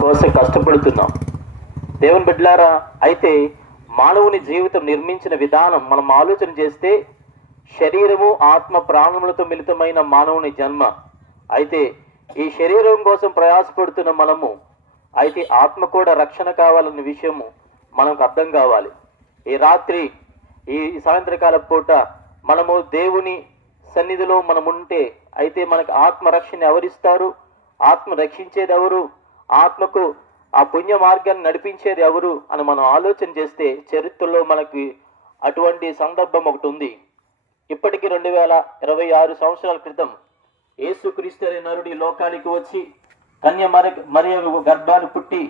కోసం కష్టపడుతున్నాం. దేవుని బిడ్డలారా, అయితే మానవుని జీవితం నిర్మించిన విధానం మనం ఆలోచన చేస్తే శరీరము ఆత్మ ప్రాణములతో మిళితమైన మానవుని జన్మ. అయితే ఈ శరీరం కోసం ప్రయాసపడుతున్న మనము అయితే ఆత్మ కూడా రక్షణ కావాలన్న విషయము మనకు అర్థం కావాలి. ఈ రాత్రి ఈ సాయంత్రకాల పూట మనము దేవుని సన్నిధిలో మనం ఉంటే అయితే మనకు ఆత్మ రక్షణ ఎవరిస్తారు? ఆత్మ రక్షించేది ఎవరు? ఆత్మకు ఆ పుణ్య మార్గాన్ని నడిపించేది ఎవరు అని మనం ఆలోచన చేస్తే చరిత్రలో మనకి అటువంటి సందర్భం ఒకటి ఉంది. ఇప్పటికి 2026 సంవత్సరాల క్రితం యేసుక్రీస్తు అనే నరుడు ఈ లోకానికి వచ్చి కన్య మరియ గర్భాన్ని పుట్టి,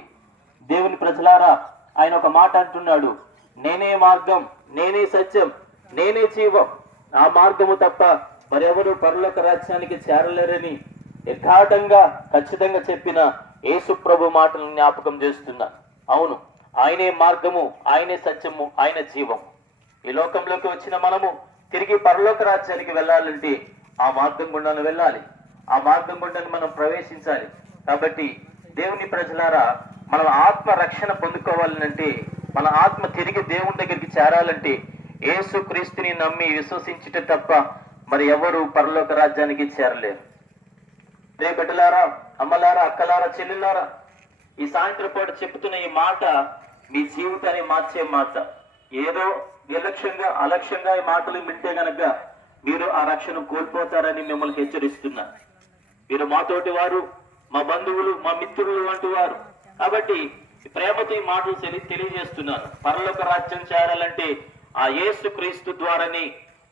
దేవుని ప్రజలారా ఆయన ఒక మాట అంటున్నాడు, నేనే మార్గం, నేనే సత్యం, నేనే జీవం, ఆ మార్గము తప్ప మరెవరు పరలోక రాజ్యానికి చేరలేరని నిర్ఘాటంగా ఖచ్చితంగా చెప్పిన యేసు ప్రభు మాటలను జ్ఞాపకం చేస్తున్నా. అవును, ఆయనే మార్గము, ఆయనే సత్యము, ఆయన జీవం. ఈ లోకంలోకి వచ్చిన మనము తిరిగి పరలోక రాజ్యానికి వెళ్ళాలంటే ఆ మార్గం గుండాను వెళ్ళాలి, ఆ మార్గం గుండాను మనం ప్రవేశించాలి. కాబట్టి దేవుని ప్రజలారా, మనం ఆత్మ రక్షణ పొందుకోవాలంటే, మన ఆత్మ తిరిగి దేవుని దగ్గరికి చేరాలంటే యేసు క్రీస్తుని నమ్మి విశ్వసించుట తప్ప మరి ఎవరు పరలోక రాజ్యానికి చేరలేరు. బిడ్డలారా, అమ్మలారా, అక్కలారా, చెల్లెలారా, ఈ సాయంత్రం పూట చెప్తున్న ఈ మాట మీ జీవితాన్ని మార్చే మాట. ఏదో నిర్లక్ష్యంగా అలక్ష్యంగా ఈ మాటలు వింటే గనక మీరు ఆ రక్షణ కోల్పోతారని మిమ్మల్ని హెచ్చరిస్తున్నా. మీరు మాతోటి వారు, మా బంధువులు, మా మిత్రులు వంటి వారు. కాబట్టి ప్రేమతో ఈ మాటలు తెలియజేస్తున్నాను. పరలోక రాజ్యం చేరాలంటే ఆ యేసు క్రీస్తు ద్వారానే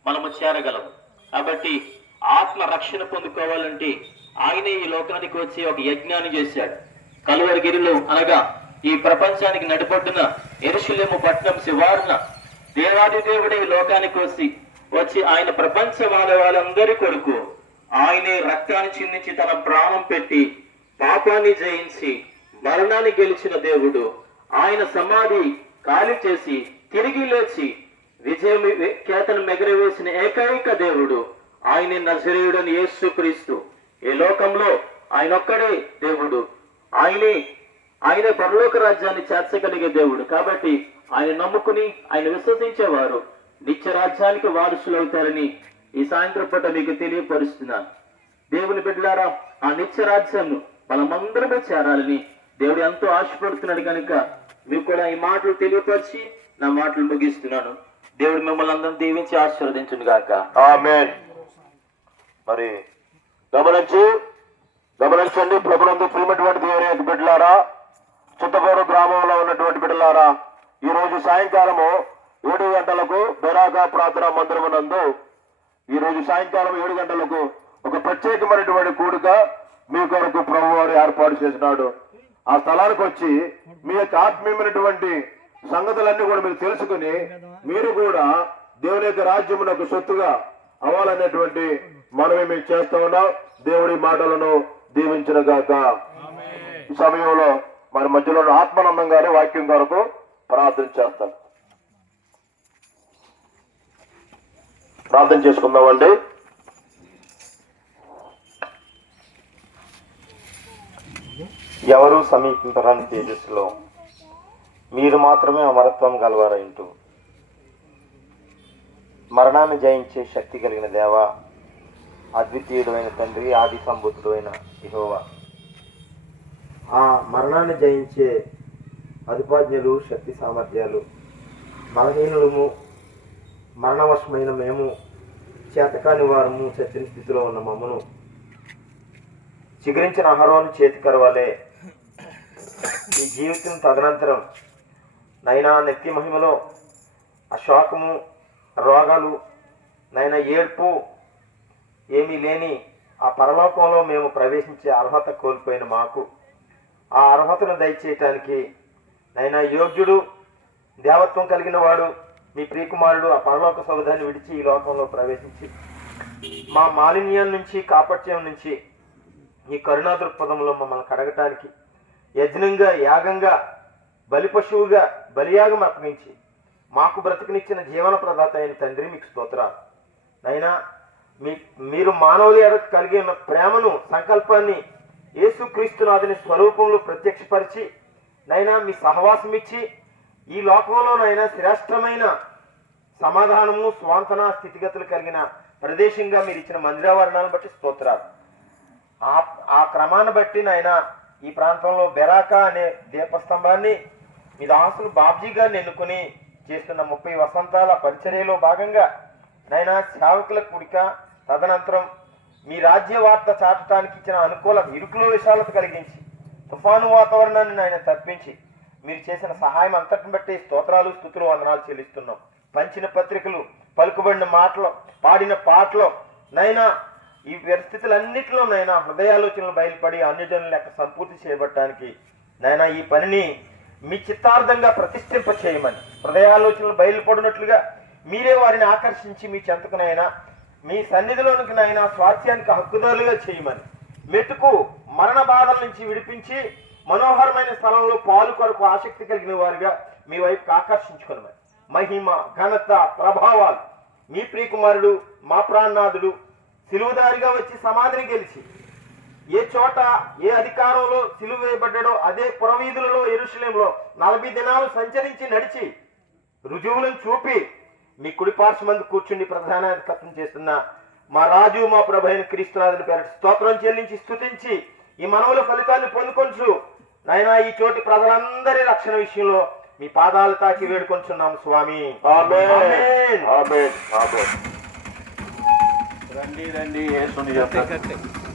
మనము చేరగలం. కాబట్టి ఆత్మ రక్షణ పొందుకోవాలంటే ఆయనే ఈ లోకానికి వచ్చి ఒక యజ్ఞాన్ని చేశాడు. కలువరిగిరిలో అనగా ఈ ప్రపంచానికి నడిపొడ్డున యెరూషలేము పట్టణం శివారున దేవాది దేవుడే ఈ లోకానికి వచ్చి ఆయన ప్రపంచ వాళ్ళందరి కొరకు ఆయనే రక్తాన్ని చిందించి తన ప్రాణం పెట్టి పాపాన్ని జయించి మరణాన్ని గెలిచిన దేవుడు, ఆయన సమాధి ఖాళీ చేసి తిరిగి లేచి విజయం కేతను ఎగరవేసిన ఏకైక దేవుడు ఆయనే నజరేయుడని యేసు క్రీస్తు. ఈ లోకంలో ఆయన ఒక్కడే దేవుడు. ఆయన పరలోక రాజ్యాన్ని చేర్చగలిగే దేవుడు. కాబట్టి ఆయన నమ్ముకుని ఆయన విశ్వసించేవారు నిత్య రాజ్యానికి వారసులు అవుతారని ఈ సాయంత్రం పూట మీకు తెలియపరుస్తున్నాను. దేవుని బిడ్డలారా, ఆ నిత్య రాజ్యాన్ని మనమందరమే చేరాలని దేవుడు ఎంతో ఆశపడుతున్నాడు. కనుక మీకు కూడా ఈ మాటలు తెలియపరిచి నా మాటలు ముగిస్తున్నాను. దేవుడు మిమ్మల్ని అందరం దీవించి ఆశీర్వదించును గాక. ఆమేన్. మరి గమనించండి ప్రభునందు ప్రియమైనటువంటి దేవుని యొక్క బిడ్డలారా, చుట్టపూరు గ్రామంలో ఉన్నటువంటి బిడ్డలారా, ఈ రోజు సాయంకాలము 7 గంటలకు బెరాగా ప్రార్థనా మందిరమునందు ఈ రోజు సాయంకాలం 7 గంటలకు ఒక ప్రత్యేకమైనటువంటి కూడిక మీ కొరకు ప్రభు వారు ఏర్పాటు చేసినాడు. ఆ స్థలానికి వచ్చి మీ యొక్క ఆత్మీయమైనటువంటి సంగతులన్నీ కూడా మీరు తెలుసుకుని మీరు కూడా దేవుని యొక్క రాజ్యమునకు సొత్తుగా అవ్వాలనేటువంటి మనమే మీకు చేస్తూ ఉన్నాం. దేవుడి మాటలను దీవించిన గాక. ఈ సమయంలో మన మధ్యలో ఆత్మానందం గారి వాక్యం కొరకు ప్రార్థన చేస్తాం. ప్రార్థన చేసుకుందామండి. ఎవరు సమీపించరాని తేజస్సులో మీరు మాత్రమే అమరత్వం గలవారంటూ మరణాన్ని జయించే శక్తి కలిగిన దేవ, అద్వితీయుడు అయిన తండ్రి, ఆది సంభూతుడు అయిన యెహోవా, ఆ మరణాన్ని జయించే అధిపజ్ఞలు, శక్తి సామర్థ్యాలు, బలహీనులము, మరణవశమైన మేము, చేతకాని వారము, చచ్చిన స్థితిలో ఉన్న మమ్మను చిగురించిన అహరోను చేతికరవాలే ఈ జీవితం తదనంతరం నైనా నెత్తి మహిమలో అశోకము, రోగాలు, నైనా ఏడ్పు ఏమీ లేని ఆ పరలోకంలో మేము ప్రవేశించే అర్హత కోల్పోయిన మాకు ఆ అర్హతను దయచేయటానికి నైనా యోగ్యుడు, దేవత్వం కలిగిన వాడు మీ ప్రియకుమారుడు ఆ పరలోక సౌధాన్ని విడిచి ఈ లోకంలో ప్రవేశించి మా మాలిన్యం నుంచి, కాపట్యం నుంచి ఈ కరుణా దృక్పథంలో మమ్మల్ని కడగటానికి యజ్ఞంగా, యాగంగా, బలిపశువుగా బలియాగం అప్పగించి మాకు బ్రతుకునిచ్చిన జీవన ప్రదాత అయిన తండ్రి మీకు స్తోత్రాలు. నైనా మీరు మానవులు కలిగి ఉన్న ప్రేమను, సంకల్పాన్ని యేసుక్రీస్తునాథుని స్వరూపంలో ప్రత్యక్షపరిచి నైనా మీ సహవాసం ఇచ్చి ఈ లోకంలోనైనా శ్రేష్టమైన సమాధానము స్వాంతన స్థితిగతులు కలిగిన ప్రదేశంగా మీరు ఇచ్చిన మందిరావరణాలను బట్టి స్తోత్రాలు. ఆ క్రమాన్ని బట్టి నాయన ఈ ప్రాంతంలో బెరాకా అనే దీపస్తంభాన్ని మీ దాసులు బాబ్జీ గారిని ఎన్నుకొని చేస్తున్న 30 వసంతాల పరిచర్యలో భాగంగా నైనా సేవకుల కూడిక, తదనంతరం మీ రాజ్య వార్త చాటడానికి ఇచ్చిన అనుకూల ఇరుకులో విశాలత కలిగించి తుఫాను వాతావరణాన్ని నాయన తప్పించి మీరు చేసిన సహాయం అంతటిని బట్టి స్తోత్రాలు, స్తుతులు, వందనాలు చెల్లిస్తున్నాం. పంచిన పత్రికలు, పలుకుబడిన మాటలు, పాడిన పాటలు నైనా ఈ పరిస్థితులన్నింటిలో నైనా హృదయాలోచనలు బయలుపడి అన్యజనుల లెక్క సంపూర్తి చేయబడటానికి నైనా ఈ పనిని మీ చిత్తార్థంగా ప్రతిష్ఠింప చేయమని, హృదయాలోచనలు బయలుపడినట్లుగా మీరే వారిని ఆకర్షించి మీ చెంతకునైనా మీ సన్నిధిలోనికి నైనా స్వాస్థ్యానికి హక్కుదారులుగా చేయమని, మెట్టుకు మరణ బాధల నుంచి విడిపించి మనోహరమైన స్థలంలో పాలు కొరకు ఆసక్తి కలిగిన వారిగా మీ వైపుకి ఆకర్షించుకున్నమని, మహిమ, ఘనత, ప్రభావాలు మీ ప్రియకుమారుడు మా ప్రాణనాథుడు సిలువదారిగా వచ్చి సమాధిని గెలిచి ఏ చోట ఏ అధికారంలో సిలువ వేయబడ్డాడో అదే పురవీధులలో యెరూషలేములో 40 దినాలు సంచరించి నడిచి రుజువులను చూపి మీ కుడి పార్శ్వమందు కూర్చుండి ప్రధానాధిపత్యం చేస్తున్న మా రాజు మా ప్రభు అయిన క్రీస్తునాథుని పేరట స్తోత్రం చెల్లించి స్తుతించి ఈ మనవుల ఫలితాన్ని పొందుకొంచు నాయనా ఈ చోటి ప్రజలందరి రక్షణ విషయంలో మీ పాదాలు తాకి వేడుకొంచున్నాం స్వామి. ఆమేన్. ఆమేన్. ఆమేన్. రండి రండి యేసుని యొక్క